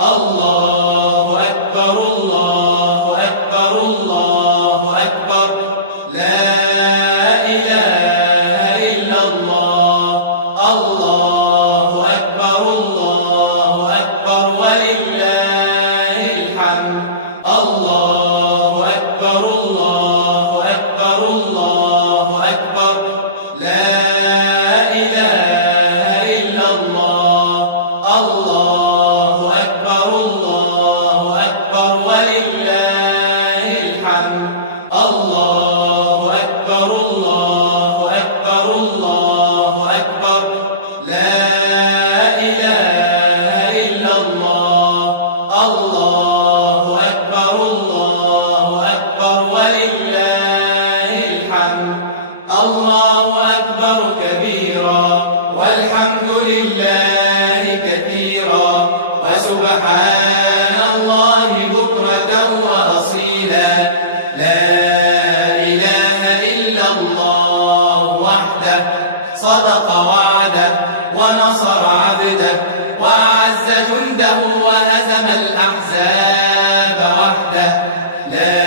الله أكبر الله أكبر الله أكبر لا إله إلا الله الله أكبر ولله الحمد الله أكبر الله أكبر لا إله إلا الله الله أكبر ولله الحمد الله أكبر الله أكبر لا إله إلا الله الله أكبر ولله الحمد الله أكبر كبيرا والحمد لله كثيرا وسبحان الله بكرة وأصيلا لا إله إلا الله وحده صدق وعده ونصر عبده وأعز جنده وهزم الأحزاب وحده لا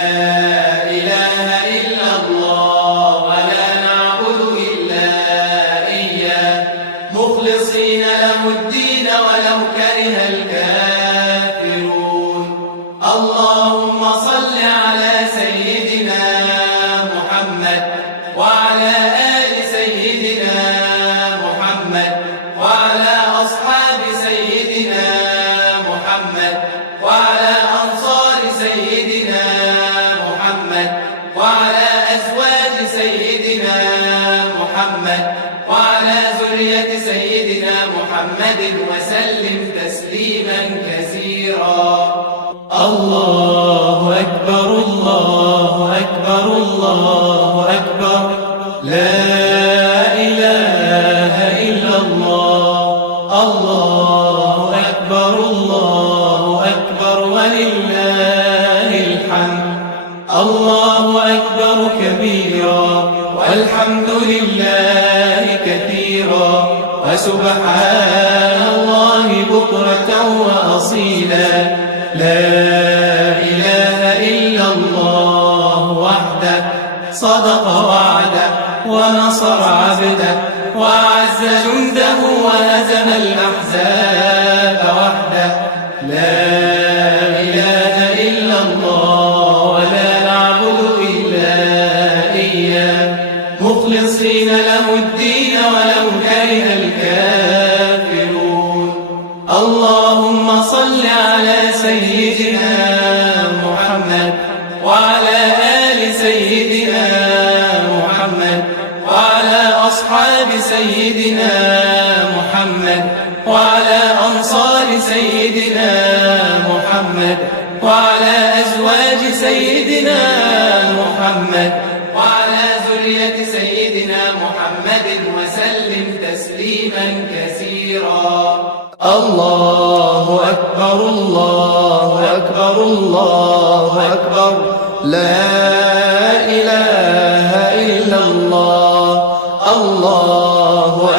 إله إلا الله ولا نعبد إلا إياه مخلصين له الدين ولو كره الكافرون اللهم صل على سيدنا محمد وعلى آل سيدنا محمد وعلى أصحاب سيدنا محمد وعلى أنصار سيدنا محمد وعلى أزواج سيدنا محمد وعلى ذرية سيدنا محمد وسلم تسليما كثيرا الله أكبر لا إله إلا الله الله أكبر ولله الحمد الله أكبر كبيرا والحمد لله كثيرا وسبحان الله بكرة وأصيلا لا إله إلا الله وحده صدق وعده ونصر عبده وأعز جنده وهزم الأحزاب وحده لا إله إلا الله ولا نعبد إلا إياه مخلصين له الدين ولو كره الكافرون اللهم صل على سيدنا محمد وعلى آل سيدنا محمد وعلى أصحاب سيدنا محمد وعلى أنصار سيدنا محمد وعلى أزواج سيدنا محمد وعلى ذرية سيدنا محمد وسلم تسليما كثيرا الله أكبر لا إله إلا الله الله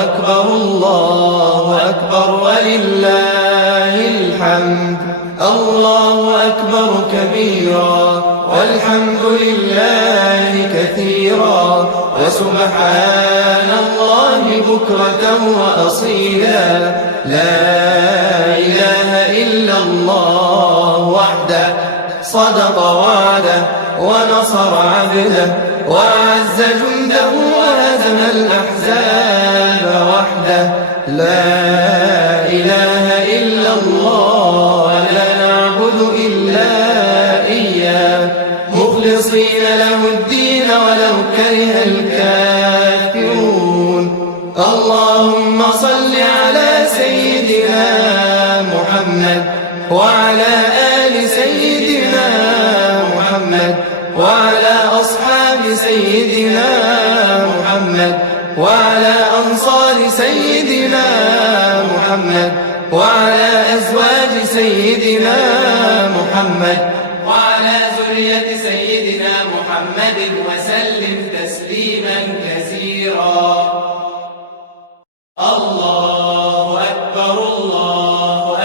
أكبر ولله الحمد الله أكبر كبيرا والحمد لله كثيرا وسبحان الله بكرة وأصيلا لا إله إلا الله وحده صدق وعده ونصر عبده وأعز جنده وهزم الأحزاب وحده لا إله إلا الله ولا نعبد إلا إياه مخلصين له الدين ولو كره الكافرون اللهم صل على سيدنا محمد وعلى آل سيدنا محمد وعلى أصحاب سيدنا محمد وعلى أنصار سيدنا محمد وعلى أزواج سيدنا محمد وعلى ذرية سيدنا محمد وسلم تسليما كثيرا الله أكبر الله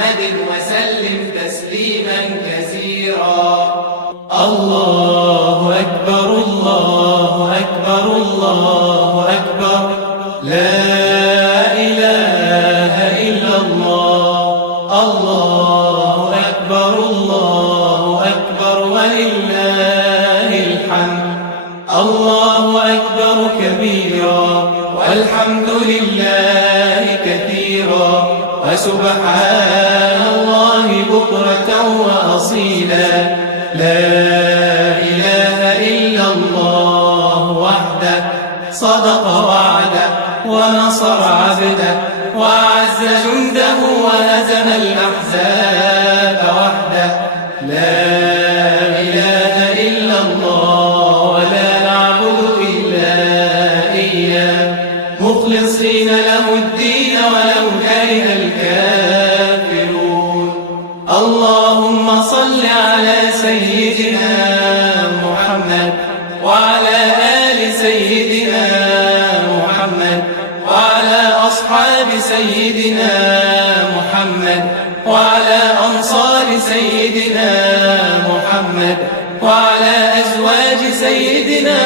محمد وسلم تسليما كثيرا. الله أكبر الله أكبر الله أكبر، لا إله إلا الله. الله أكبر الله أكبر ولله الحمد. الله أكبر كبيرا والحمد لله كثيرا وسبحان الله بكرة وأصيلا. لا إله إلا الله وحده صدق وعده ونصر عبده وأعز جنده وهزم الأحزاب وحده. لا إله إلا الله ولا نعبد إلا إياه مخلصين له الدين ولو كره الكافرون. اللهم صل على سيدنا محمد وعلى آل سيدنا محمد وعلى أصحاب سيدنا محمد وعلى أنصار سيدنا محمد وعلى أزواج سيدنا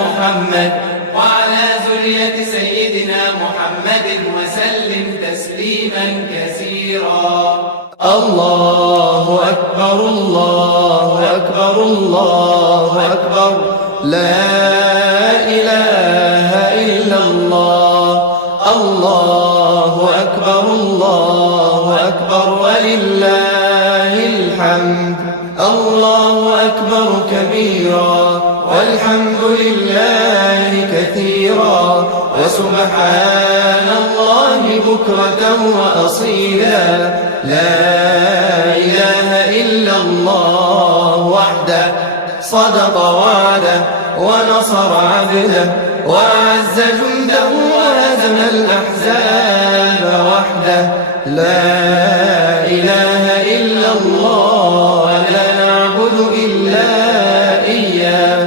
محمد وعلى ذرية سيدنا محمد وسلم تسليما كثيرا. الله أكبر الله أكبر الله أكبر، لا إله إلا الله. الله أكبر الله أكبر ولله الحمد. الله أكبر كبيرا والحمد لله كثيرا وسبحان الله بكرة وأصيلا. لا إله إلا الله وحده صدق وعده ونصر عبده وأعز جنده وهزم الأحزاب وحده. لا إله إلا الله ولا نعبد إلا إياه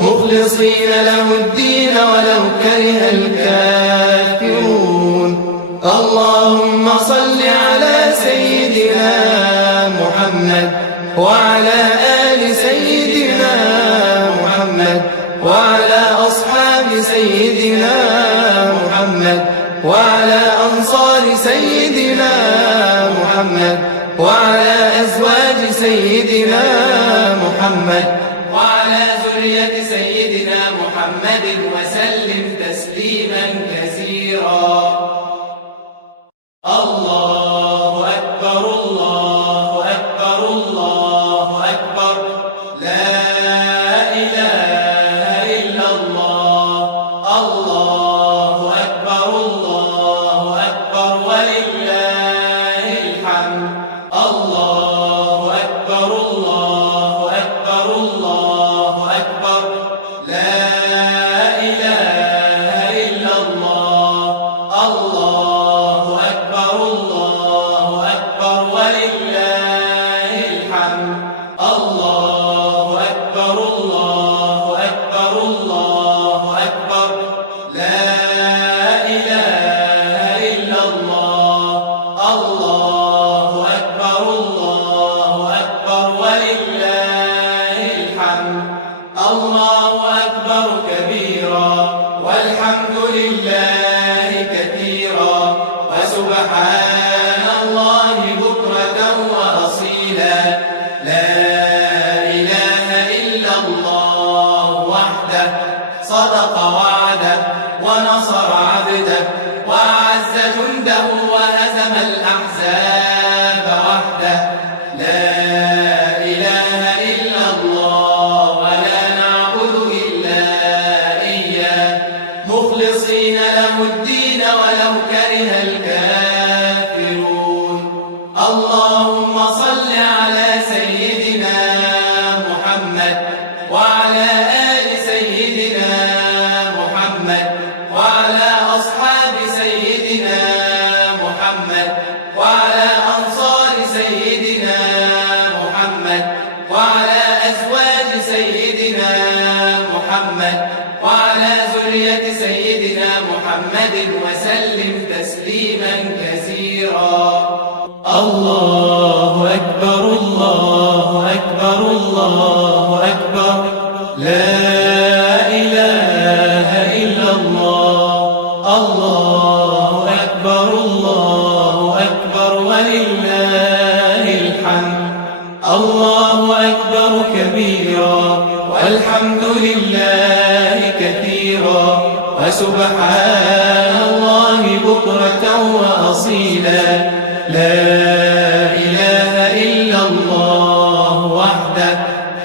مخلصين له الدين ولو كره الكافرون. اللهم صل على سيدنا محمد وعلى آل سيدنا محمد وعلى أصحاب سيدنا محمد وعلى أنصار سيدنا محمد وعلى أزواج سيدنا محمد وعلى ذرية سيدنا محمد وسلم تسليما كثيرا. الله أكبر الله أكبر الله أكبر، لا إله إلا الله. الله أكبر الله أكبر ولله الحمد. الله أكبر الله أكبر الله أكبر، لا إله إلا الله. الله أكبر الله أكبر ولله الحمد. الله أكبر الله أكبر الله أكبر، لا إله إلا الله. الله أكبر الله أكبر ولله الحمد. الله أكبر كبيرا والحمد لله كثيرا وسبحان الله بكرة وأصيلا. لا إله إلا الله وحده صدق وعده ونصر عبده وأعز جنده وهزم الأحزاب وحده. لا إله إلا الله ولا نعبد إلا إياه مخلصين له الدين ولو كره الكافرون. اللهم صل على سيدنا محمد وعلى آل سيدنا محمد وعلى أصحاب سيدنا محمد وعلى أنصار سيدنا محمد وعلى أزواج سيدنا محمد وعلى ذرية سيدنا محمد وسلم تسليما كثيرا. الله أكبر الله أكبر الله أكبر لا إله إلا الله الله أكبر ولله الحمد الله أكبر كبيرا والحمد لله كثيرا وسبحان الله بكرة وأصيلا لا إله إلا الله وحده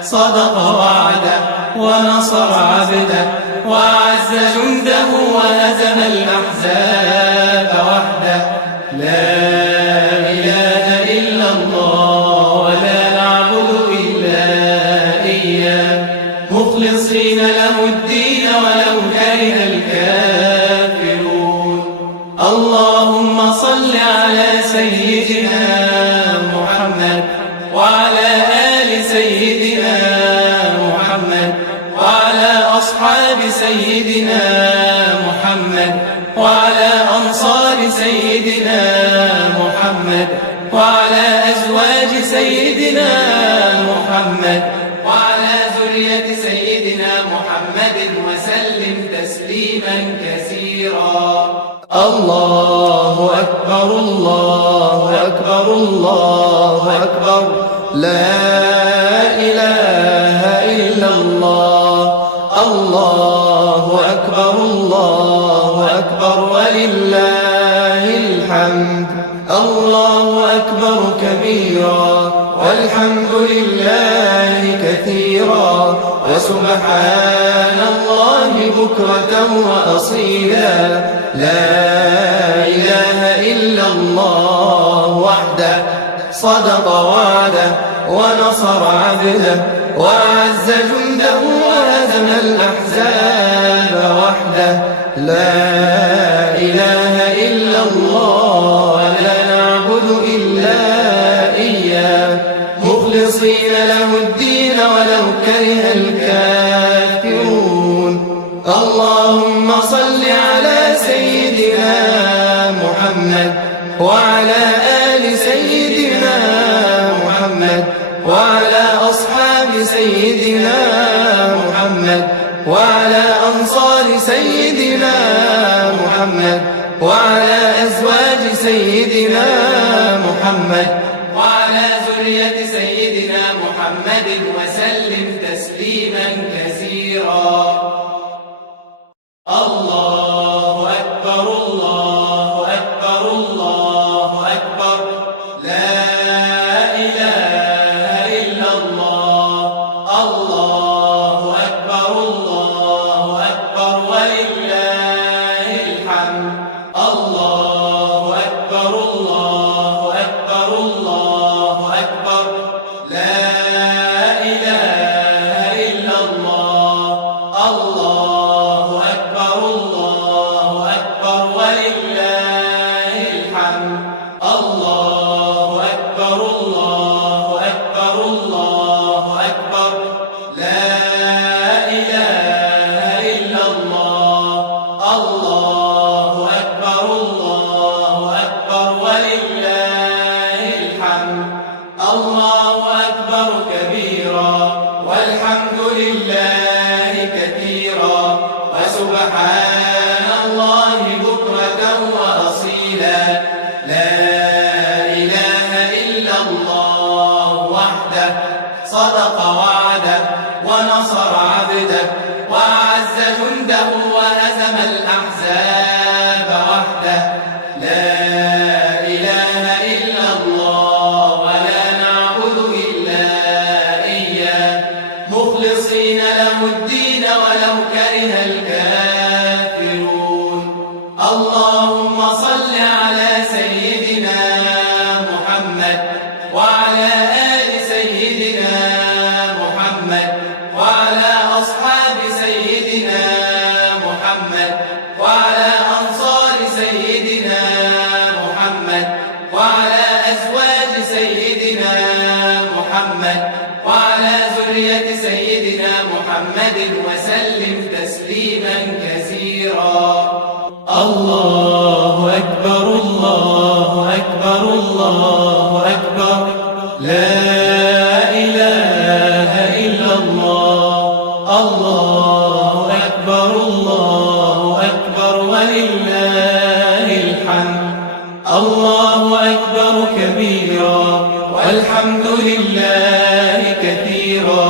صدق وعده ونصر عبده وأعز جنده وهزم الأحزاب وحده لا إله إلا الله ولا نعبد إلا إياه مخلصين له الدين ولو كره الكافرون اللهم صل على سيدنا محمد وعلى آل سيدنا محمد وعلى أصحاب سيدنا محمد وعلى أنصار سيدنا محمد وعلى أزواج سيدنا محمد وعلى ذرية سيدنا محمد وسلم تسليما كثيرا الله أكبر الله أكبر الله أكبر لا إله إلا الله الله أكبر ولله الحمد الله أكبر كبيرا والحمد لله كثيرا وسبحان الله بكرة وأصيلا لا إله إلا الله وحده صدق وعده ونصر عبده وأعز جنده وهزم الأحزاب وحده لا إله إلا الله ولا نعبد إلا إياه مخلصين له الدين ولو كره الكافرون اللهم صل على سيدنا محمد وعلى آل سيدنا محمد وعلى أصحاب سيدنا محمد وعلى أنصار سيدنا محمد وعلى أزواج سيدنا محمد وعلى ذرية سيدنا محمد وسلم تسليما كثيرا الله أكبر الله أكبر الله أكبر لا إله إلا الله الله أكبر ولله الحمد الله أكبر الله أكبر لا إله إلا الله الله أكبر ولله الحمد الله أكبر الله أكبر لا إله إلا الله الله أكبر ولله الحمد الله أكبر كبيرا والحمد لله كثيرا وسبحان الله بكرة وأصيلا لا إله إلا الله وحده صدق وعده ونصر عبده وأعز جنده وهزم الأحزاب وحده لا إله إلا الله ولا نعبد إلا إياه مخلصين له الدين ولو كره الكافرون اللهم صل على سيدنا محمد وعلى آل سيدنا محمد وعلى أصحاب سيدنا محمد وعلى أنصار سيدنا محمد وعلى أزواج سيدنا محمد وعلى ذرية سيدنا محمد وسلم تسليما كثيرا الله أكبر الله أكبر الله أكبر الله أكبر ولله الحمد. الله أكبر كبيرا والحمد لله كثيرا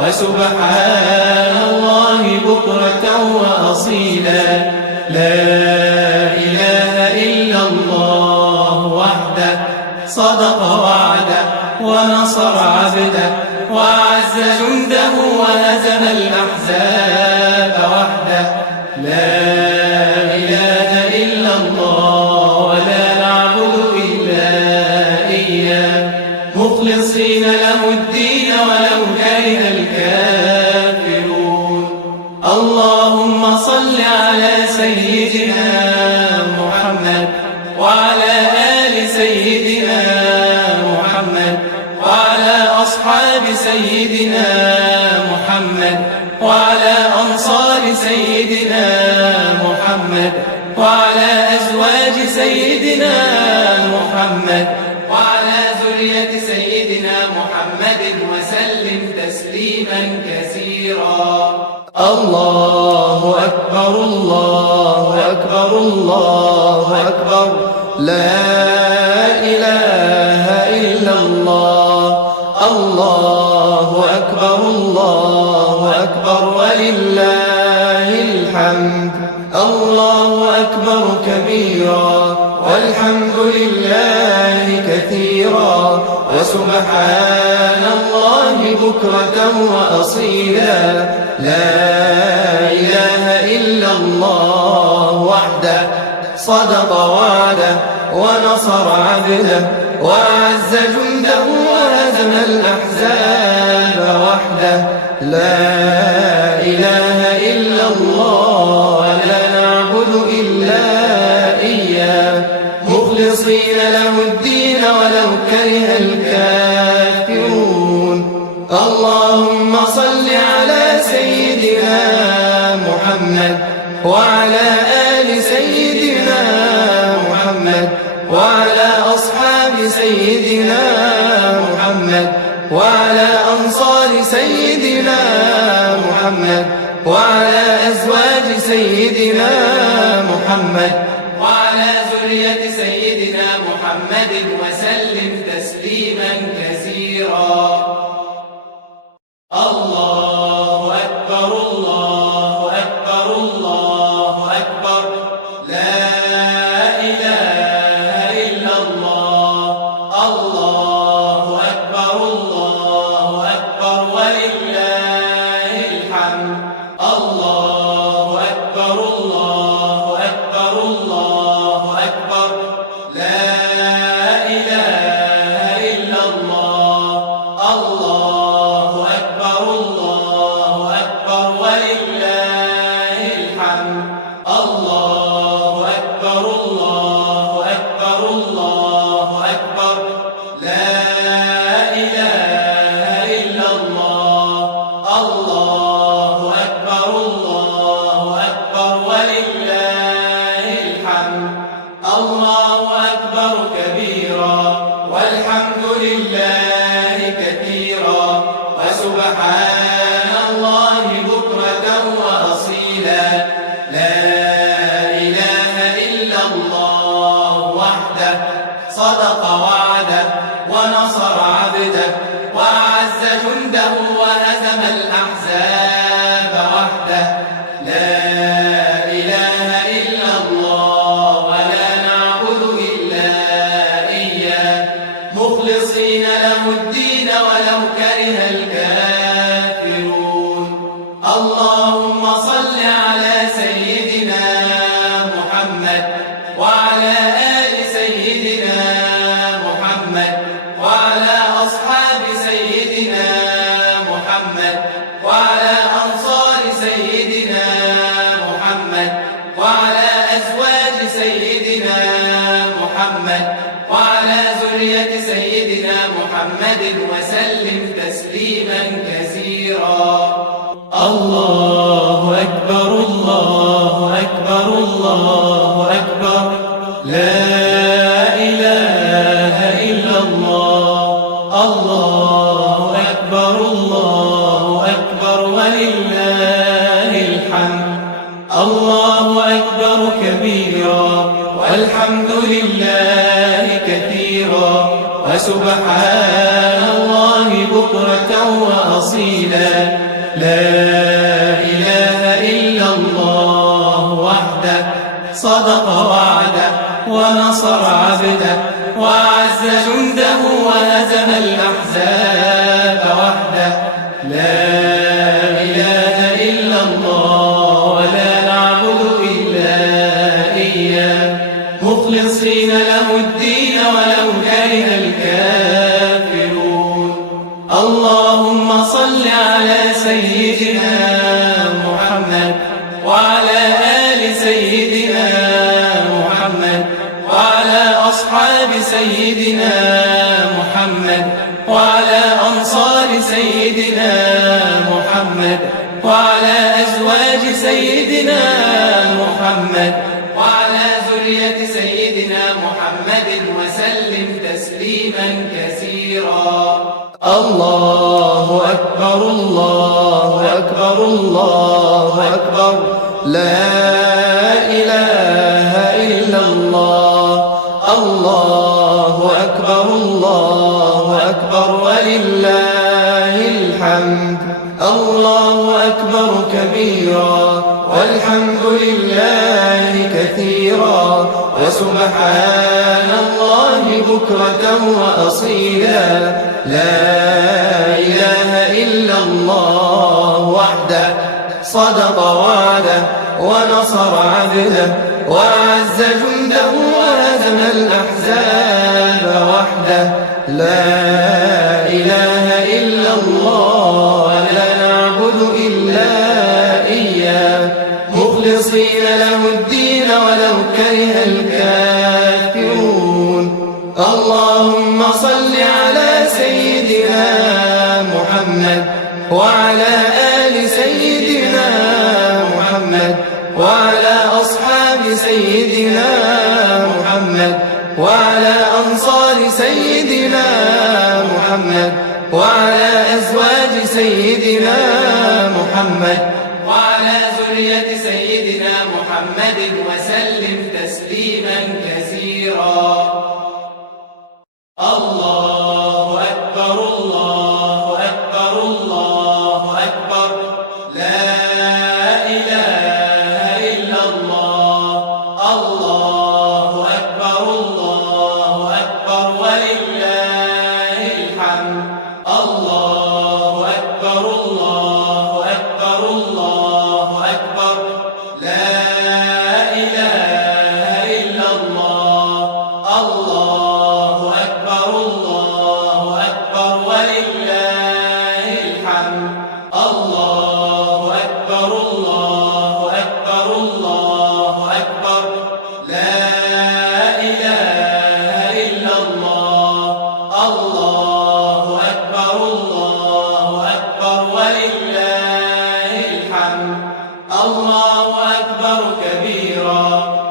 وسبحان الله بكرة وأصيلا. لا إله إلا الله وحده صدق وعده ونصر عبده وأعز جنده وهزم الأحزاب وحده. لا إله إلا الله ولا نعبد إلا إياه مخلصين له الدين ولو كره الكافرون. اللهم صل على سيدنا محمد وعلى آل سيدنا محمد وعلى أصحاب سيدنا محمد وعلى أنصار سيدنا محمد وعلى أزواج سيدنا محمد وعلى ذرية سيدنا محمد وسلم تسليما كثيرا. الله أكبر الله أكبر الله أكبر. لا إله إلا الله. الله أكبر الله أكبر ولله الحمد. الله أكبر كبيرا والحمد لله كثيرا وسبحان الله بكرة وأصيلا. لا إله إلا الله وحده صدق وعده ونصر عبده وأعز جنده وهزم الأحزاب وحده. لا إله إلا الله ولا نعبد إلا إياه مخلصين له الدين ولو كره الكافرون. اللهم صل على سيدنا محمد وعلى آل سيدنا محمد وعلى أصحاب سيدنا محمد وعلى أنصار سيدنا محمد وعلى أزواج سيدنا محمد وعلى ذرية سيدنا محمد وسلم تسليما كثيرا. الله أكبر الله أكبر الله أكبر. لا إله إلا الله. الله أكبر الله أكبر ولله الحمد. الله أكبر الله أكبر الله أكبر. لا إله إلا الله. الله أكبر الله أكبر ولله الحمد. الله أكبر الله أكبر الله أكبر. لا إله إلا الله. الله أكبر الله أكبر ولله الحمد. الله أكبر كبيرا والحمد لله كثيرا وسبحان الله بكرة وأصيلا. لا إله إلا الله وحده صدق وعده ونصر عبده وأعز جنده وهزم الأحزاب وحده. لا إله إلا الله ولا نعبد إلا إياه مخلصين له الدين ولو كره الكافرون. اللهم صل على سيدنا محمد وعلى آل سيدنا محمد وعلى أصحاب سيدنا محمد وعلى أنصار سيدنا محمد وعلى أزواج سيدنا محمد وعلى ذرية سيدنا محمد وسلم تسليما كثيرا. الله أكبر الله أكبر الله أكبر. لا إله إلا الله. الله أكبر الله أكبر ولله الحمد. الله أكبر كبيرا والحمد لله كثيرا وسبحان الله بكرة وأصيلا. لا إله إلا الله وحده صدق وعده ونصر عبده وأعز جنده وهزم الأحزاب وحده. لا إله إلا الله ولا نعبد إلا إياه مخلصين له الدين ولو كره الكافرون. اللهم صل على سيدنا محمد وعلى آل سيدنا محمد وعلى أصحاب سيدنا محمد وعلى أنصار سيدنا محمد وعلى أزواج سيدنا محمد وعلى ذرية سيدنا محمد وسلم تسليما كثيرا. الله أكبر الله أكبر الله أكبر لا إله إلا الله. الله أكبر الله أكبر ولله الحمد. الله أكبر كبيرا والحمد لله كثيرا وسبحان الله بكرة وأصيلا. لا إله إلا الله وحده صدق وعده ونصر عبده وأعز جنده وهزم الأحزاب وحده. لا إله إلا الله ولا نعبد إلا إياه مخلصين له الدين ولو كره الكافرون. اللهم صل على سيدنا محمد وعلى آل سيدنا محمد وعلى أصحاب سيدنا محمد وعلى أنصار سيدنا محمد وعلى أزواج سيدنا محمد وعلى ذرية سيدنا محمد وسلم تسليما كثيرا. الله أكبر الله أكبر الله أكبر لا إله إلا الله. الله أكبر الله أكبر ولله الحمد. الله أكبر الله أكبر الله أكبر لا إله إلا الله. الله أكبر الله أكبر ولله الحمد. الله أكبر الله أكبر الله أكبر لا إله إلا الله. الله أكبر الله أكبر ولله الحمد. الله أكبر كبيرا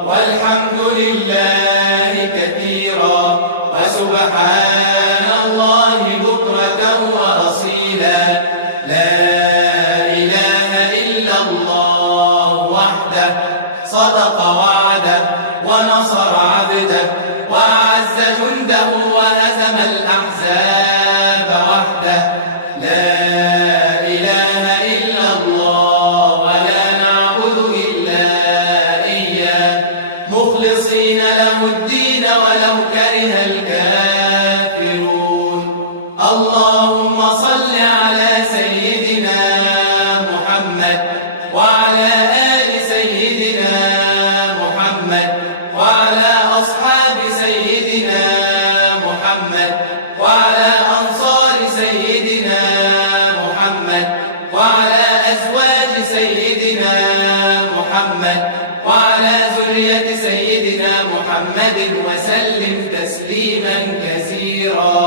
والحمد لله كثيرا وسبحان الله بكرة وأصيلا. لا إله إلا الله وحده صدق وعده ونصر عبده وأعز جنده وهزم الأحزاب وحده. لا إله إلا الله ولا نعبد إلا إياه مخلصين له الدين ولو كره الكافرون. اللهم صل على سيدنا محمد وعلى آل سيدنا محمد وعلى أصحاب سيدنا محمد وعلى أنصار سيدنا محمد وعلى أزواج سيدنا محمد وعلى ذرية سيدنا محمد وسلم تسليما كثيرا.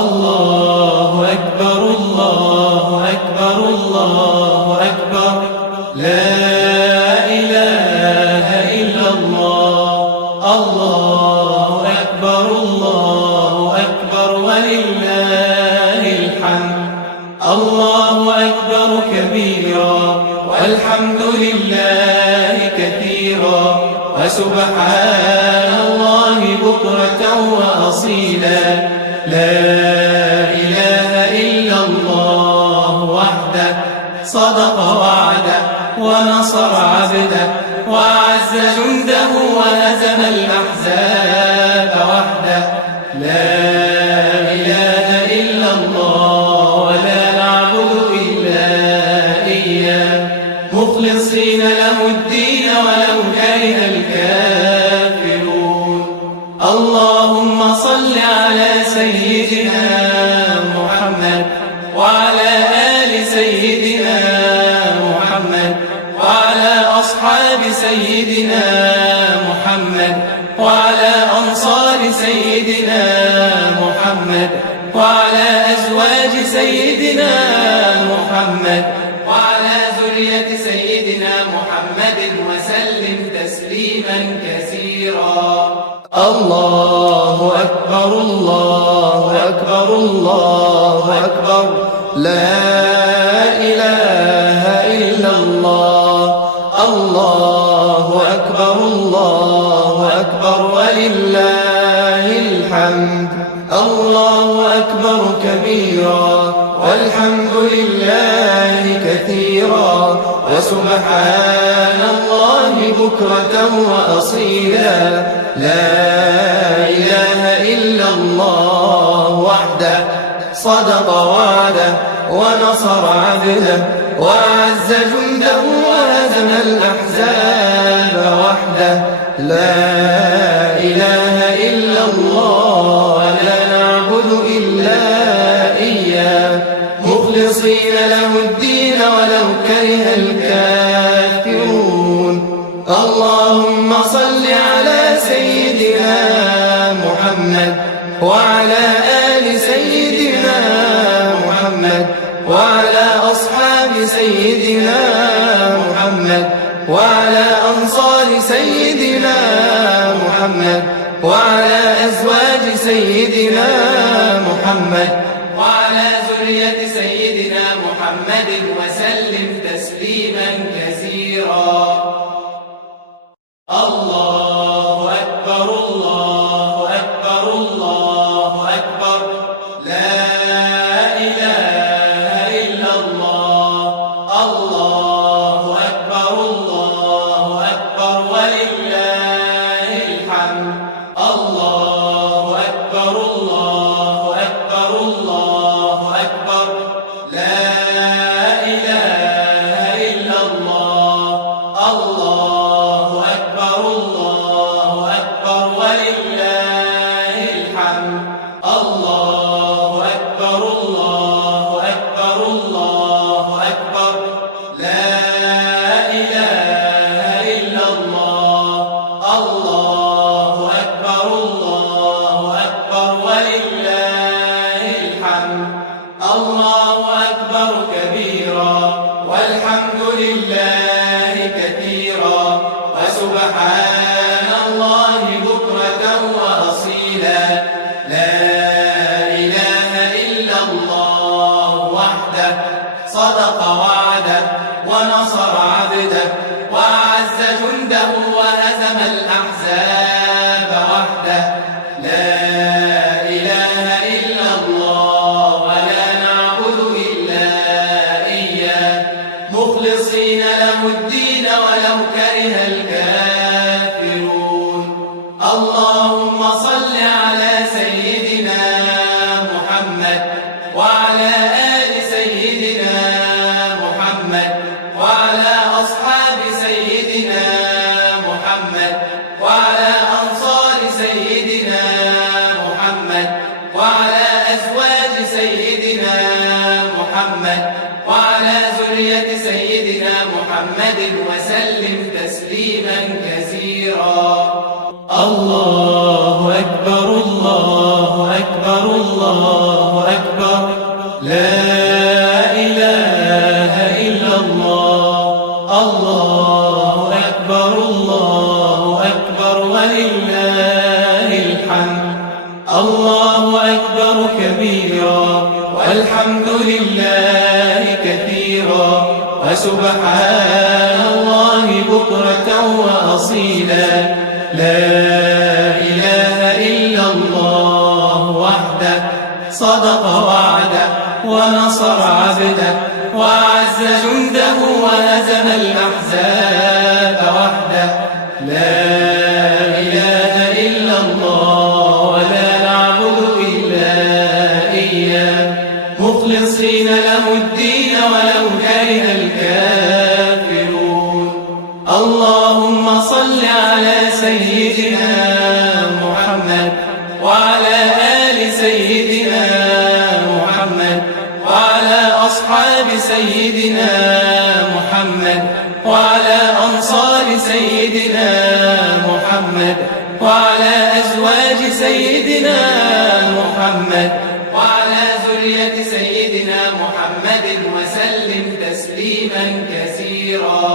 الله أكبر الله أكبر الله أكبر لا إله إلا الله. الله أكبر الله أكبر ولله الحمد. الله أكبر كبيرا والحمد لله ولله كثيرا وسبحان الله بكرة وأصيلا. لا إله إلا الله وحده صدق وعده ونصر عبده وأعز جنده وهزم الأحزاب وحده. لا إله إلا الله ولا نعبد إلا إياه مخلصين له الدين ولو كره الكافرون. اللهم صل على سيدنا محمد وعلى آل سيدنا محمد وعلى أصحاب سيدنا محمد وعلى أنصار سيدنا محمد وعلى أزواج سيدنا محمد وعلى ذرية سيدنا محمد وسلم تسليما كثيرا. الله أكبر الله أكبر الله أكبر لا إله إلا الله. الله أكبر الله أكبر ولله الحمد. الله أكبر كبيرا والحمد لله كثيرا وسبحان الله بكرة وأصيلا. لا إله إلا الله وحده صدق وعده ونصر عبده وأعز جنده وهزم الأحزاب وحده. لا إله إلا الله ولا نعبد إلا إياه مخلصين له الدين ولو كره الكافرون. اللهم صل على سيدنا محمد وعلى آل سيدنا محمد وعلى أصحاب سيدنا محمد وعلى أنصار سيدنا محمد وعلى أزواج سيدنا محمد وعلى ذرية سيدنا محمد وسلم تسليما كثيرا. الله أكبر الله أكبر الله أكبر لا إله إلا الله. الله أكبر الله أكبر ولله الحمد. الله أكبر الله أكبر الله أكبر لا إله إلا الله. الله أكبر الله أكبر ولله الحمد. الله أكبر الله أكبر الله أكبر لا إله إلا الله. الله أكبر الله أكبر ولله الحمد. الله أكبر كبيرا والحمد لله كثيرا وسبحان الله بكرة وأصيلا. لا إله إلا الله وحده صدق وعده ونصر عبده وأعز جنده وهزم الأحزاب وحده. لا إله إلا الله ولا نعبد إلا إياه مخلصين له الدين ولو كره الكافرون. اللهم صل على سيدنا محمد وعلى آل سيدنا محمد وعلى أصحاب سيدنا محمد وعلى أنصار سيدنا محمد وعلى أزواج سيدنا محمد وعلى ذرية سيدنا محمد وسلم تسليما كثيرا. الله أكبر الله أكبر الله أكبر لا إله إلا الله. الله أكبر الله أكبر ولله الحمد. الله أكبر كبيرا والحمد لله كثيرا وسبحان الله بكرة وأصيلا. لا إله إلا الله وحده صدق وعده ونصر عبده وأعز جنده وهزم الأحزاب وحده. لا إله إلا الله ولا نعبد إلا إياه مخلصين له الدين ولو كره الكافرون. اللهم صل على سيدنا محمد وعلى آل سيدنا محمد وعلى أصحاب سيدنا محمد وعلى أنصار سيدنا محمد وعلى أزواج سيدنا محمد وعلى ذرية سيدنا محمد وسلم تسليما كثيرا.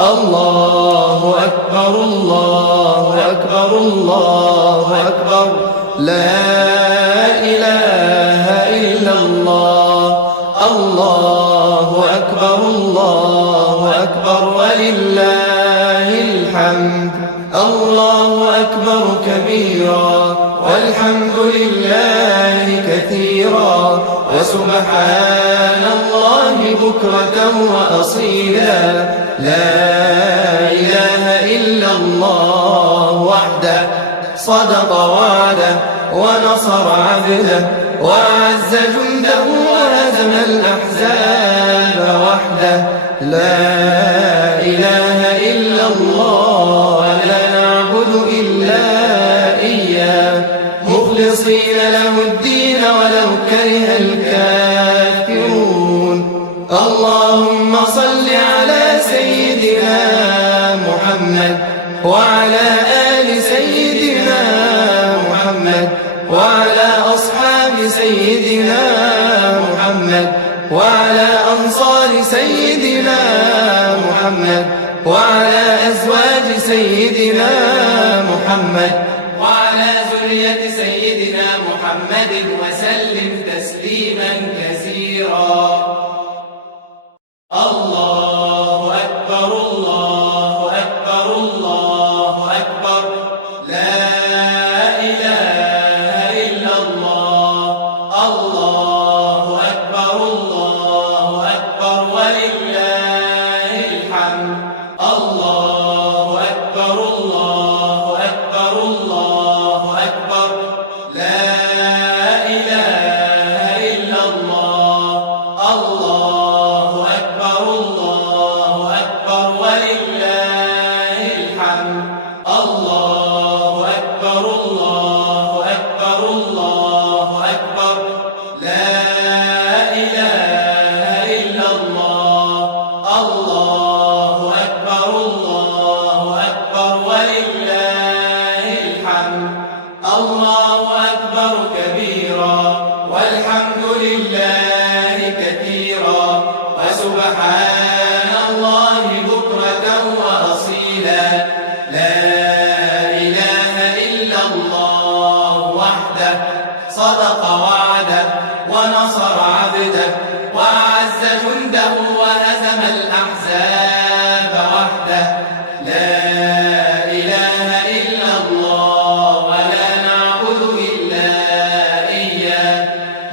الله أكبر الله أكبر الله أكبر. لا إله إلا الله. الله أكبر الله أكبر ولله الحمد. الله أكبر كبيرا والحمد لله كثيرا وسبحان الله بكرة وأصيلا. لا إله إلا الله وحده صدق وعده ونصر عبده وأعز جنده وهزم الأحزاب وحده. لا إله إلا الله ولا نعبد إلا إياه مخلصين له الدين ولو كره الكافرون. اللهم صل على سيدنا محمد وعلى آل سيدنا محمد وعلى أصحاب سيدنا محمد وعلى أنصار سيدنا محمد وعلى أزواج سيدنا محمد وعلى ذرية سيدنا محمد وسلم تسليما كثيرا. الله أكبر الله أكبر الله أكبر. لا إله إلا الله. الله أكبر الله أكبر ولله الحمد. الله أكبر الله أكبر الله أكبر. لا إله إلا الله. الله أكبر الله أكبر ولله الحمد. الله أكبر الله أكبر الله أكبر. لا إله إلا الله. الله أكبر الله أكبر ولله الحمد. الله أكبر كبيرا والحمد لله كثيرا وسبحان الله بكرة وأصيلا. لا إله إلا الله وحده صدق وعده ونصر عبده وأعز جنده وهزم الأحزاب وحده. لا إله إلا الله ولا نعبد إلا إياه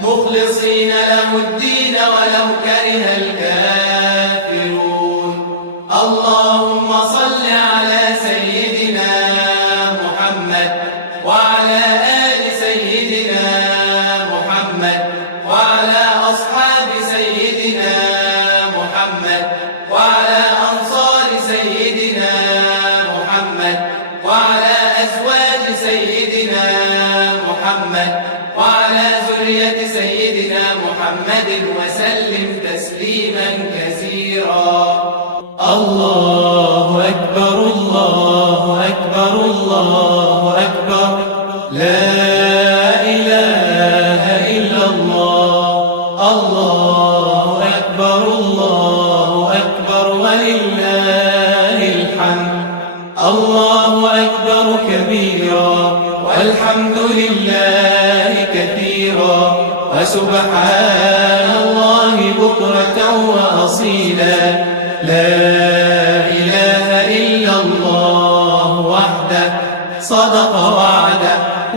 مخلصين له الدين ولو كره الكافرون. اللهم صل على سيدنا محمد وعلى آل سيدنا محمد وعلى أصحاب سيدنا محمد وعلى أنصار سيدنا محمد وعلى أزواج سيدنا محمد وعلى ذرية سيدنا محمد وسلم تسليما كثيرا. الله أكبر الله أكبر الله أكبر. لا إله إلا الله. الله أكبر الله أكبر ولله الحمد. الله أكبر كبيرا والحمد لله كثيرا وسبحان الله بكرة وأصيلا. لا إله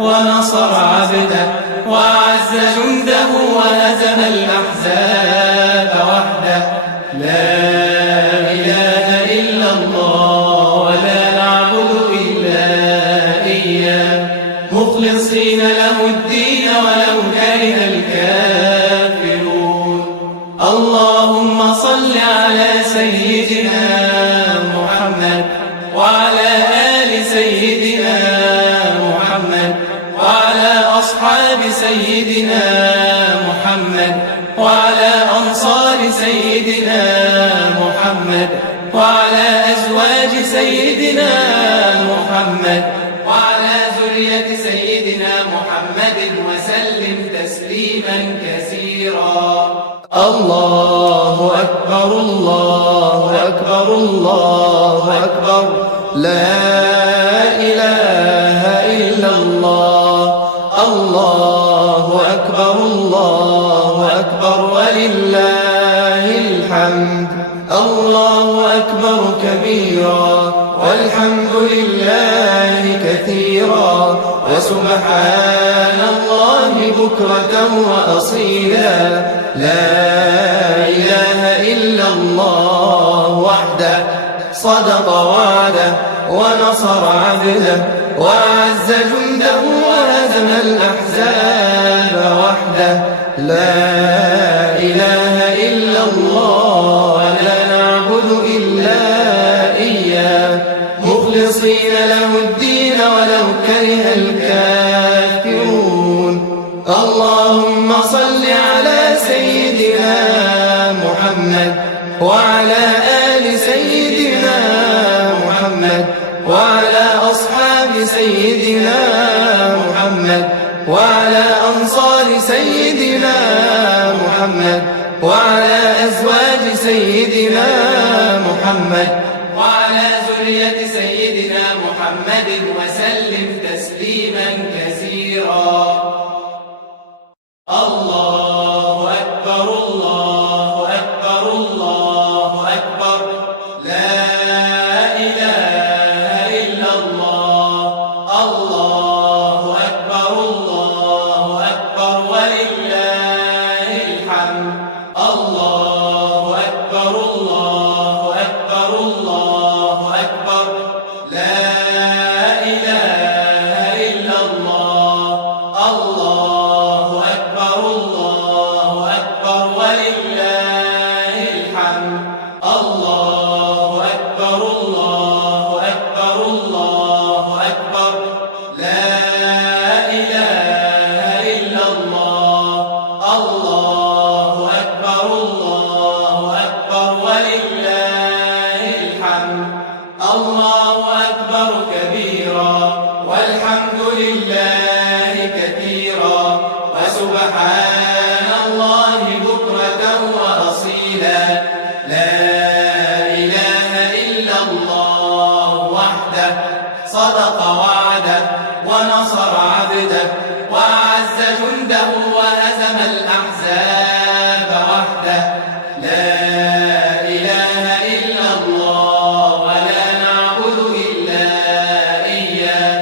ونصر عبده وأعز جنده وهزم الأحزاب وحده. لا إله إلا الله ولا نعبد إلا إياه مخلصين له الدين ولو كره الكافرون. اللهم صل على سيدنا محمد وعلى آل سيدنا محمد وعلى أصحاب سيدنا محمد وعلى أنصار سيدنا محمد وعلى أزواج سيدنا محمد وعلى ذرية سيدنا محمد وسلم تسليما كثيرا. الله أكبر الله أكبر الله أكبر لا إله إلا الله. الله أكبر الله أكبر ولله الحمد. الله أكبر كبيرا والحمد لله كثيرا وسبحان الله بكرة وأصيلا. لا إله إلا الله وحده صدق وعده ونصر عبده وأعز جنده وهزم الأحزاب وحده. لا إله إلا الله ولا نعبد إلا إياه مخلصين له الدين ولو كره الكافرون. اللهم صل على سيدنا محمد وعلى آل سيدنا محمد وعلى أصحاب سيدنا محمد وعلى أنصار سيدنا محمد وعلى أزواج سيدنا محمد وعلى ذرية سيدنا محمد وسلم تسليما كثيرا. الله أكبر الله أكبر الله أكبر لا إله إلا الله. الله أكبر الله أكبر ولله الحمد. الله أكبر الله أكبر الله أكبر لا إله إلا الله. الله أكبر الله أكبر ولله الحمد. الله أكبر الله أكبر الله أكبر لا إله إلا الله. الله أكبر الله أكبر ولله الحمد. الله أكبر كبيرا والحمد لله كثيرا وسبحان الله بكرة وأصيلا. لا إله إلا الله وحده صدق وعده ونصر عبده وأعز جنده وهزم الأحزاب وحده. لا إله إلا الله ولا نعبد إلا إياه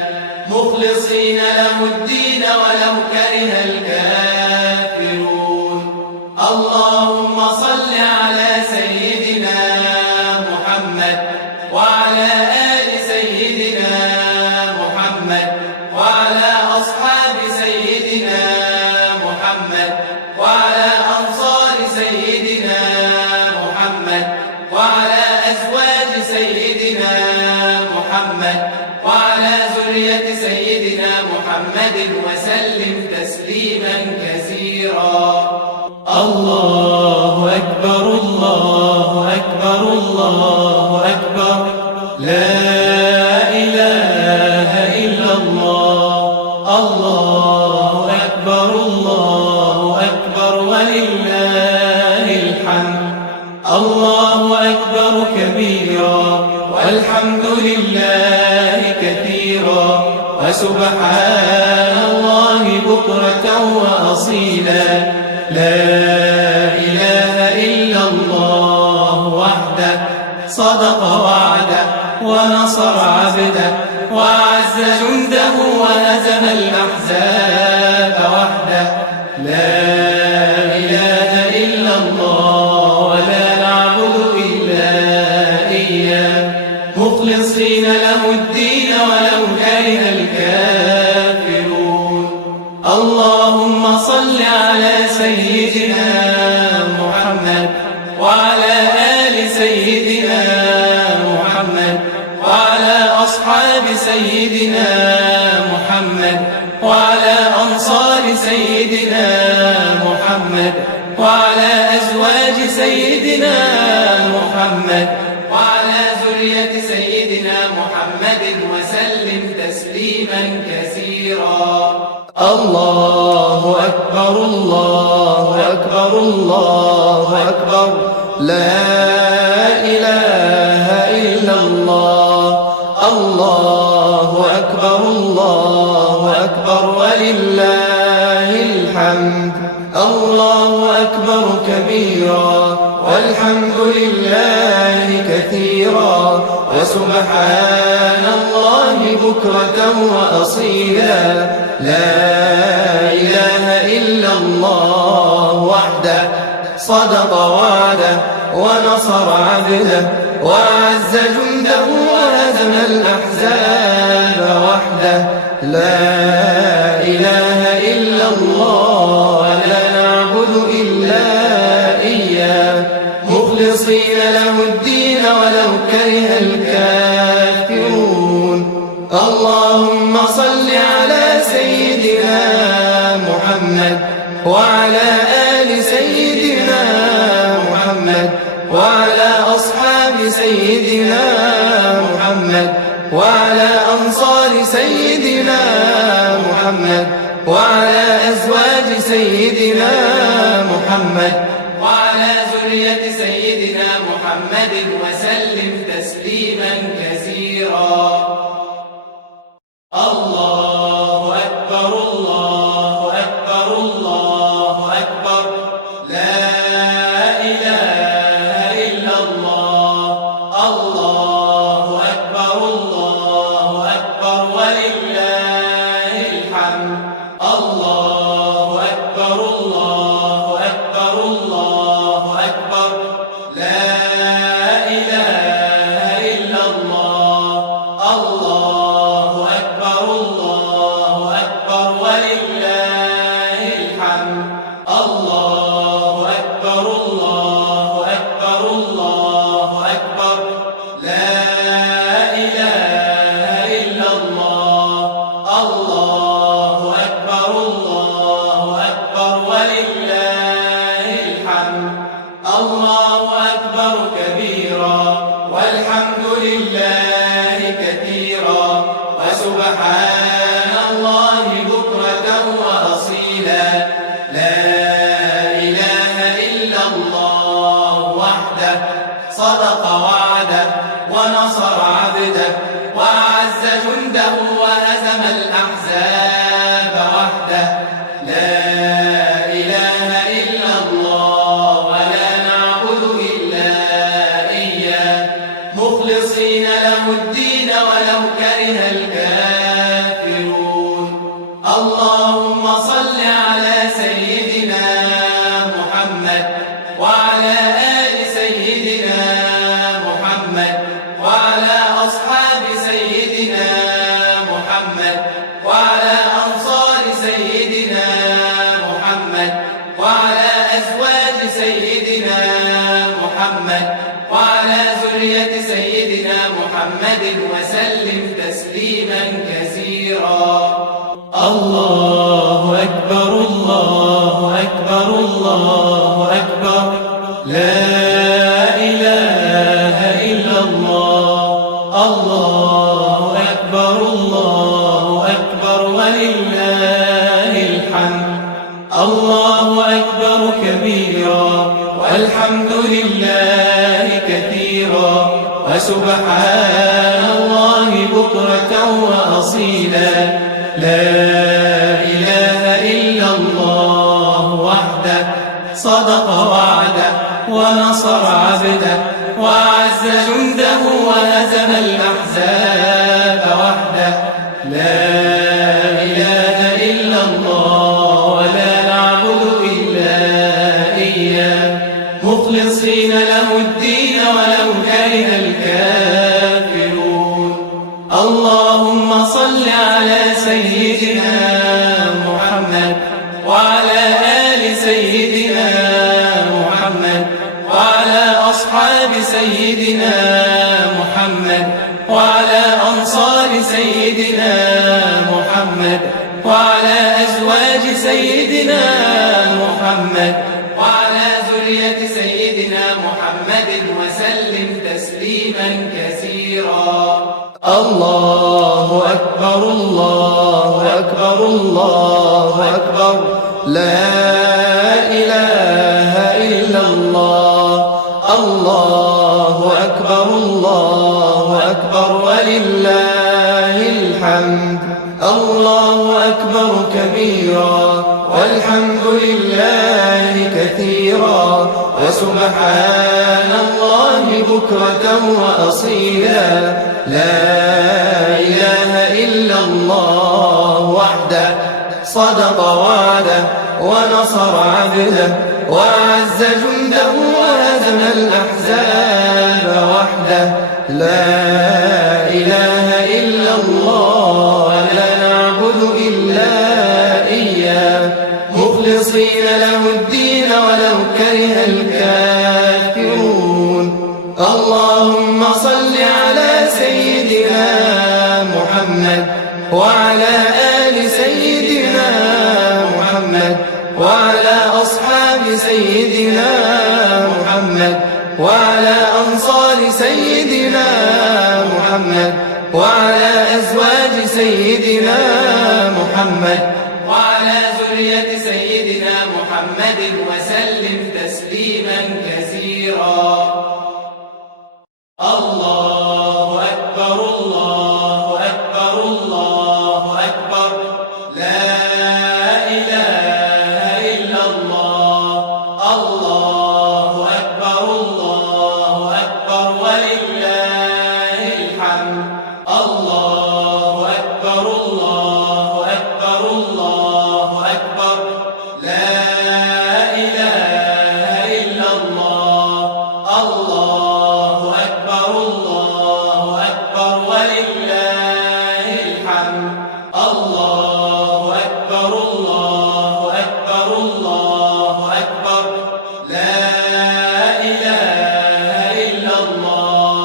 مخلصين له الدين ولو كره الكافرون. اللهم صل على سيدنا محمد وعلى آل سيدنا محمد وعلى أصحاب سيدنا محمد وعلى أنصار سيدنا محمد وعلى أزواج سيدنا محمد وعلى ذرية سيدنا محمد وسلم تسليما كثيرا. الله أكبر الله أكبر الله أكبر لا إله إلا الله. الله أكبر الله أكبر ولله الحمد. الله أكبر كبيرا والحمد لله كثيرا وسبحان الله بكرة وأصيلا. لا إله إلا الله وحده صدق وعده ونصر عبده وأعز جنده وهزم الأحزاب وحده. لا إله إلا الله ولا نعبد إلا إياه مخلصين له الدين ولو كره الكافرون. اللهم صل على سيدنا محمد وعلى آل سيدنا محمد وعلى أصحاب سيدنا محمد وعلى أنصار سيدنا محمد وعلى أزواج سيدنا محمد وعلى ذرية سيدنا محمد وسلم تسليما كثيرا. الله أكبر الله أكبر الله أكبر. لا إله إلا الله. الله أكبر الله أكبر ولله الحمد. الله أكبر كبيرا والحمد لله كثيرا وسبحان الله بكرة وأصيلا. لا إله إلا الله وحده صدق وعده ونصر عبده وأعز جنده وهزم الأحزاب وحده. لا إله إلا الله ولا نعبد إلا إياه مخلصين له الدين ولو كره الكافرون. اللهم صل على سيدنا محمد وعلى آل سيدنا محمد وعلى أصحاب سيدنا محمد وعلى أنصار سيدنا محمد وعلى أزواج سيدنا محمد وعلى ذرية سيدنا محمد وسلم تسليما كثيرا. الله أكبر الله أكبر الله أكبر. لا إله إلا الله. الله أكبر الله أكبر ولله الحمد. الله أكبر الله أكبر الله أكبر. لا إله إلا الله. الله أكبر الله أكبر ولله الحمد. الله أكبر الله أكبر الله أكبر. لا إله إلا الله. الله أكبر الله أكبر ولله الحمد. الله أكبر كبيرا والحمد لله كثيرا وسبحان الله بكرة وأصيلا. لا إله إلا الله وحده صدق وعده ونصر عبده وأعز جنده وهزم الأحزاب وحده. لا إله إلا الله ولا نعبد إلا إياه مخلصين له الدين ولو كره الكافرون. اللهم صل على سيدنا محمد وعلى آل سيدنا محمد وعلى أصحاب سيدنا محمد وعلى أنصار سيدنا محمد وعلى أزواج سيدنا محمد وعلى ذرية سيدنا محمد وسلم تسليما كثيرا. الله أكبر الله أكبر الله أكبر. لا إله إلا الله. الله أكبر الله أكبر ولله الحمد. الله أكبر كبيرا والحمد لله كثيرا وسبحان الله بكرة وأصيلا. لا إله إلا الله وحده صدق وعده ونصر عبده وأعز جنده وهزم الأحزاب وحده. اللهم صل على سيدنا محمد وعلى آل سيدنا محمد وعلى أصحاب سيدنا محمد وعلى أنصار سيدنا محمد وعلى أزواج سيدنا محمد وعلى ذرية سيدنا محمد وسلم تسليما كثيرا. الله أكبر الله أكبر الله أكبر لا إله إلا الله. الله أكبر الله أكبر ولله الحمد. الله أكبر كبيرا والحمد لله كثيرا وسبحان الله بكرة وأصيلا. لا إله إلا الله وحده صدق وعده ونصر عبده وأعز جنده وهزم الأحزاب وحده. لا إله إلا الله لا نعبد إلا إياه مخلصين له الدين ولو كره الكافرون. اللهم صل على سيدنا محمد وعلى آل سيدنا محمد وعلى أصحاب سيدنا محمد وعلى أنصار سيدنا محمد وعلى أزواج سيدنا محمد وعلى ذرية سيدنا محمد وسلم تسليما كثيرا. الله أكبر الله أكبر الله أكبر لا إله إلا الله. الله أكبر الله أكبر ولله الحمد. الله أكبر الله أكبر الله أكبر لا إله إلا الله. الله أكبر الله أكبر ولله الحمد. الله أكبر الله أكبر الله أكبر لا إله إلا الله.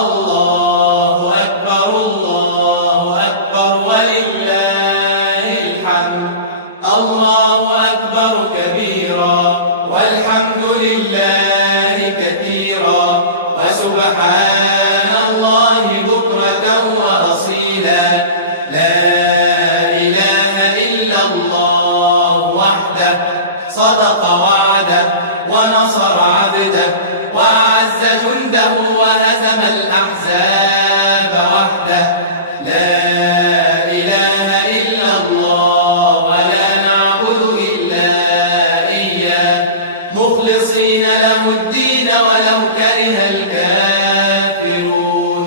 الله أكبر الله أكبر ولله الحمد. الله أكبر كبيرا والحمد لله كثيرا وسبحان الله بكرة وأصيلا. لا إله إلا الله وحده صدق وعده ونصر عبده وأعز جنده وهزم الأحزاب وحده. لا إله إلا الله ولا نعبد إلا إياه مخلصين له الدين ولو كره الكافرون.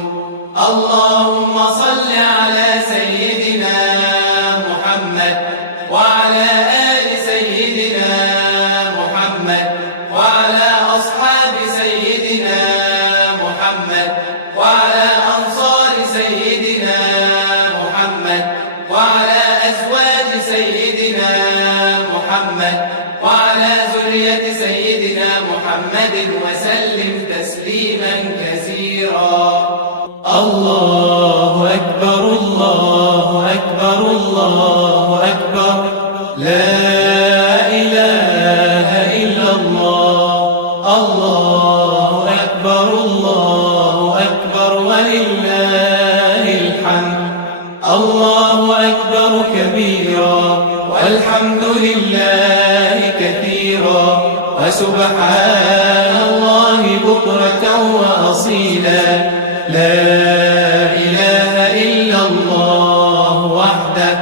اللهم صل على سيدنا محمد وعلى آل سيدنا محمد وعلى أصحاب سيدنا محمد وعلى أنصار سيدنا محمد وعلى أزواج سيدنا محمد وعلى ذرية سيدنا محمد وسلم تسليما كثيرا. الله أكبر الله أكبر الله أكبر لا إله إلا الله. الله أكبر الله أكبر ولله الحمد. الله أكبر كبيرا والحمد لله كثيرا وسبحان الله بكرة وأصيلا. لا إله إلا الله وحده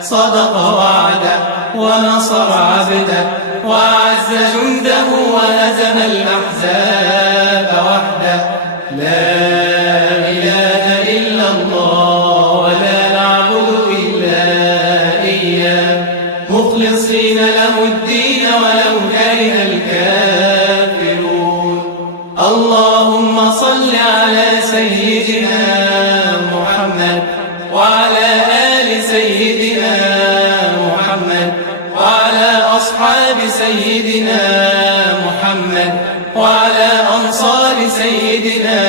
صدق وعده ونصر عبده وأعز جنده وهزم الأحزاب وحده. لا إله إلا الله ولا نعبد إلا إياه مخلصين له الدين ولو كره الكافرون. اللهم صل على سيدنا محمد وعلى آل سيدنا محمد وعلى أصحاب سيدنا محمد وعلى أنصار سيدنا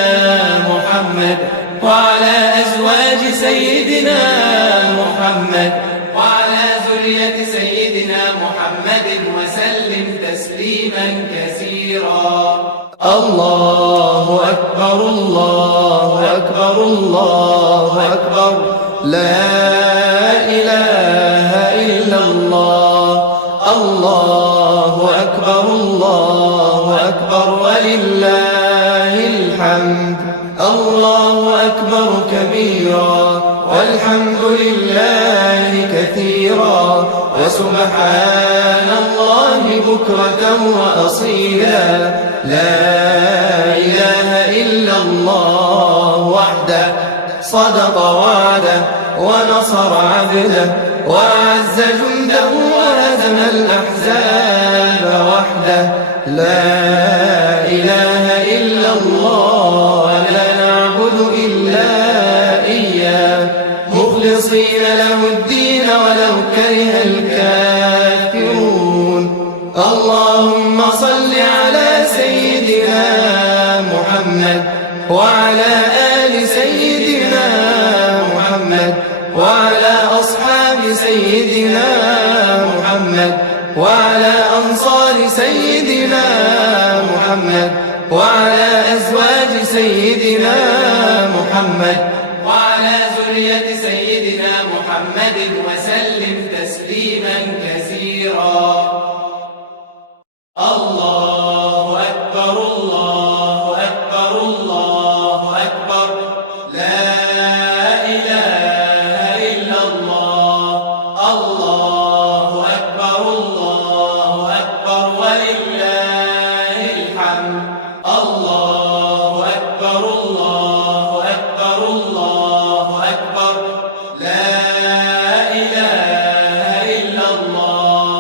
محمد وعلى أزواج سيدنا محمد وعلى ذرية سيدنا محمد وسلم تسليما كثيرا. الله أكبر الله أكبر الله أكبر لا إله إلا الله. الله أكبر الله أكبر ولله الحمد. الله أكبر كبيرا والحمد لله كثيرا وسبحان الله بكرة وأصيلا. لا إله إلا الله وحده صدق وعده ونصر عبده وأعز جنده وهزم الأحزاب وحده. لا إله إلا الله لا نعبد إلا إياه مخلصين له الدين ولو كره الكافرون. اللهم صل على سيدنا محمد وعلى آل سيدنا محمد وعلى أصحاب سيدنا محمد وعلى أنصار سيدنا محمد وعلى أزواج سيدنا محمد وعلى ذرية سيدنا محمد وسلم تسليما كثيرا. الله أكبر الله أكبر الله أكبر لا إله إلا الله. الله أكبر الله أكبر ولله الحمد. الله أكبر الله أكبر الله أكبر لا إله إلا الله.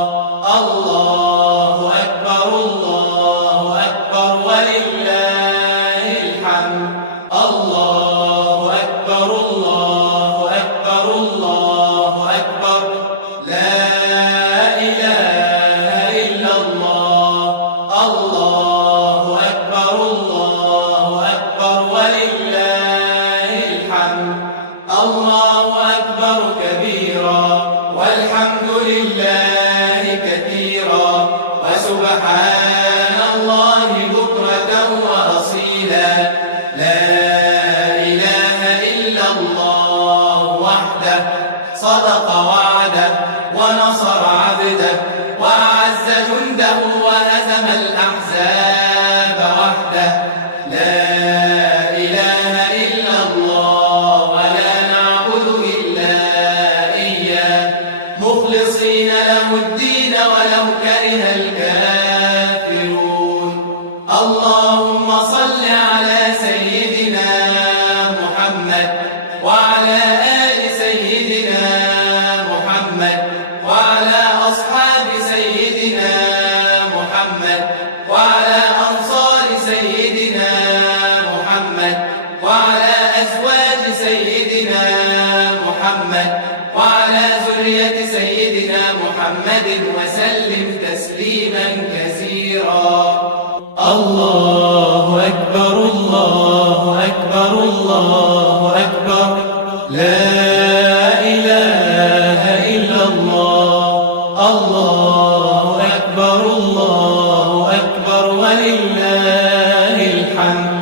الله أكبر الله أكبر ولله الحمد. الله أكبر الله أكبر الله أكبر لا إله إلا الله. الله أكبر الله أكبر ولله الحمد. الله أكبر كبيرا والحمد لله كثيرا وسبحان الله بكرة وأصيلا. لا إله إلا الله وحده صدق وعده ونصر عبده وأعز جنده وهزم الأحزاب وحده. لا إله إلا الله ولا نعبد إلا إياه مخلصين له الدين ولو كره الكافرون. اللهم صل على سيدنا محمد وعلى آل سيدنا محمد وعلى أصحاب سيدنا محمد وعلى أنصار سيدنا محمد وعلى أزواج سيدنا محمد وعلى ذرية سيدنا محمد وسلم تسليما كثيرا. الله أكبر الله أكبر الله أكبر لا إله إلا الله. الله أكبر الله أكبر ولله الحمد.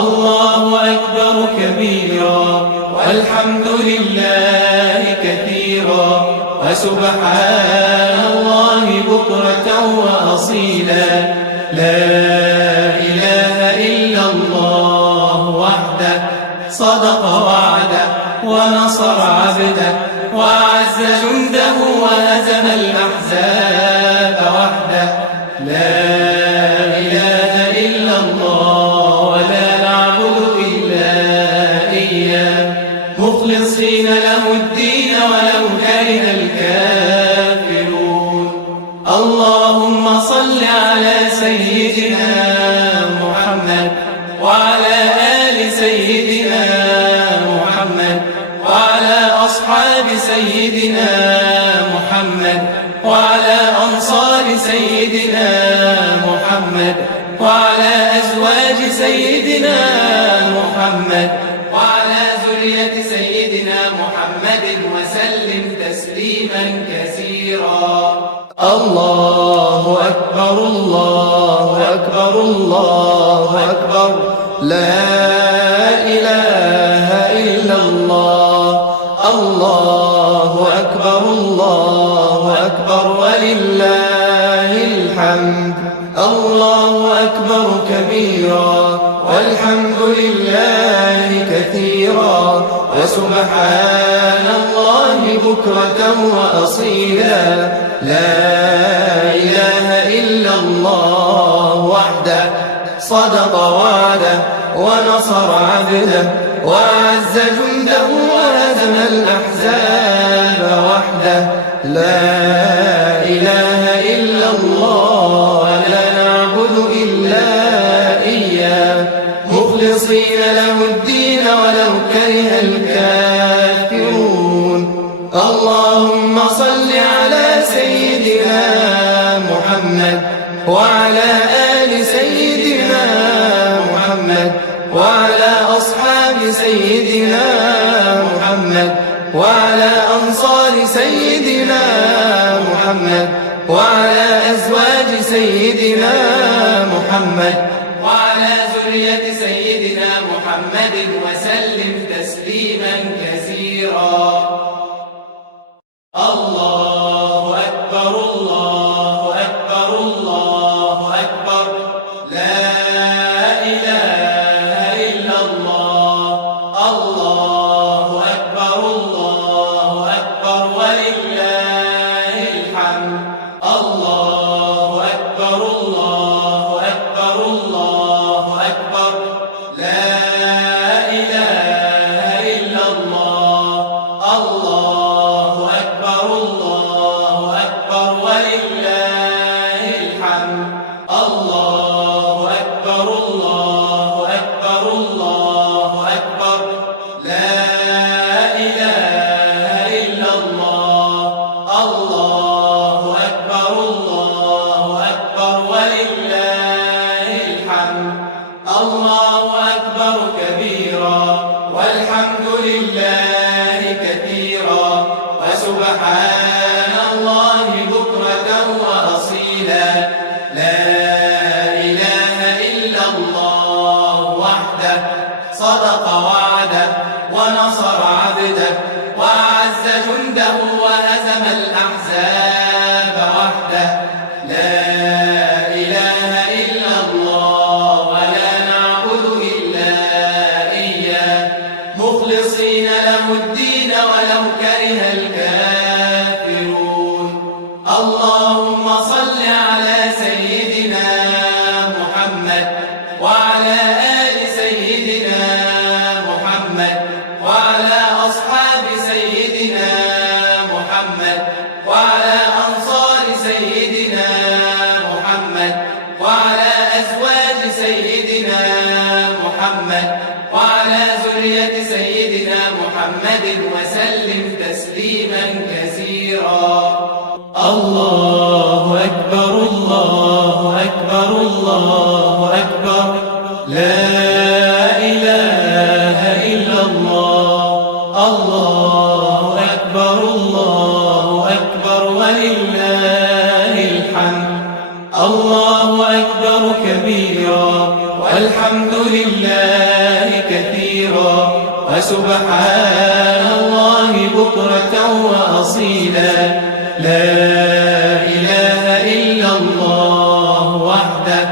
الله أكبر كبيرا والحمد لله كثيرا وسبحان الله بكرة وأصيلا. لا إله إلا الله وحده صدق وعده ونصر عبده وأعز جنده وهزم الأحزاب وحده. لا إله إلا الله ولا نعبد إلا إياه مخلصين له الدين ولو كره الكافرون. اللهم صل على سيدنا محمد وعلى آل سيدنا محمد وعلى سيدنا محمد وعلى أنصار سيدنا محمد وعلى أزواج سيدنا محمد وعلى ذرية سيدنا محمد وسلم تسليما كثيرا. الله أكبر الله أكبر الله أكبر لا إله إلا الله. الله أكبر الله أكبر ولله الحمد. الله أكبر كبيرا والحمد لله كثيرا وسبحان الله بكرة وأصيلا. لا إله إلا الله وحده صدق وعده ونصر عبده وأعز جنده وهزم الأحزاب وحده. لا إله إلا الله لا نعبد إلا إياه مخلصين له الدين ولو كره الكافرون. اللهم صل على سيدنا محمد وعلى آل سيدنا محمد وعلى أصحاب سيدنا محمد وعلى أنصار سيدنا محمد وعلى أزواج سيدنا محمد وعلى ذرية سيدنا محمد وسلم تسليما كثيرا. الله أكبر الله أكبر الله أكبر لا إله إلا الله. الله أكبر الله أكبر ولله الحمد. الله أكبر الله أكبر الله أكبر لا إله إلا الله. الله أكبر الله أكبر ولله الحمد. الله أكبر الله أكبر الله أكبر لا إله إلا الله. الله أكبر الله أكبر ولله الحمد. الله أكبر كبيرا والحمد لله كثيرا وسبحان الله بكرة وأصيلا. لا إله إلا الله وحده صدق وعده ونصر عبده وأعز جنده وهزم الأحزاب وحده. لا إله إلا الله ولا نعبد إلا إياه مخلصين له الدين ولو كره الكافرون. اللهم صل على سيدنا محمد وعلى آل سيدنا محمد وعلى أصحاب سيدنا محمد وعلى أنصار سيدنا محمد وعلى أزواج سيدنا محمد وعلى ذرية سيدنا محمد وسلم تسليما كثيرا. الله أكبر الله أكبر الله أكبر لا إله إلا الله. الله أكبر الله أكبر ولله الحمد. الله أكبر كبيرا والحمد لله كثيرا وسبحان الله بكرة وأصيلا. لا إله إلا الله وحده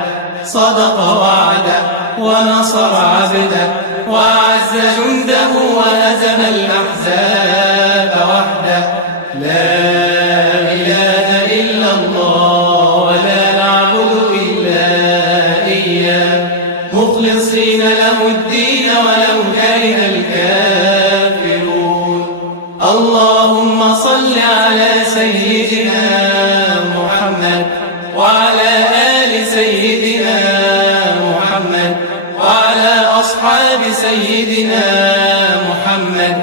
صدق وعده ونصر عبده وأعز جنده وهزم الأحزاب وحده. لا إله إلا الله ولا نعبد إلا إياه مخلصين له الدين ولو كره الكافرون. اللهم صل على سيدنا محمد وعلى آل سيدنا محمد وعلى أصحاب سيدنا محمد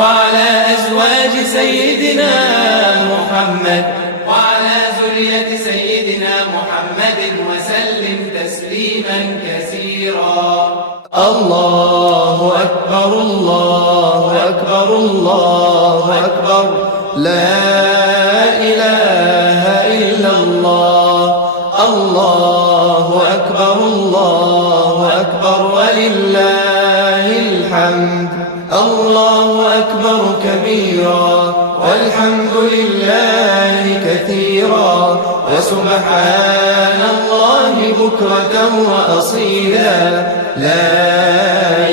وعلى أزواج سيدنا محمد وعلى ذرية سيدنا محمد وسلم تسليما كثيرا. الله أكبر الله أكبر الله أكبر لا إله إلا الله. الله أكبر الله أكبر ولله الحمد. الله أكبر كبيرا والحمد لله كثيرا وسبحان الله بكرة وأصيلا. لا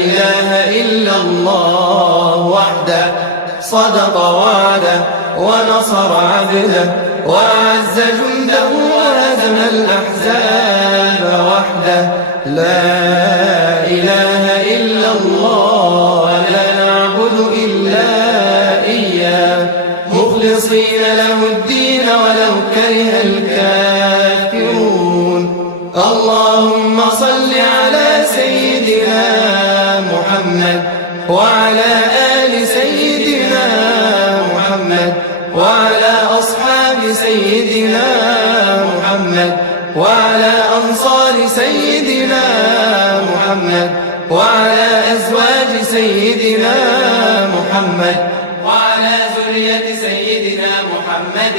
إله إلا الله وحده صدق وعده ونصر عبده وأعز جنده وهزم الأحزاب وحده. لا إله إلا الله لا نعبد إلا إياه مخلصين له الدين ولو كره الكافرون. اللهم صل على سيدنا محمد وعلى آل سيدنا محمد وعلى أصحاب سيدنا محمد وعلى أنصار سيدنا محمد وعلى أزواج سيدنا محمد وعلى ذرية سيدنا محمد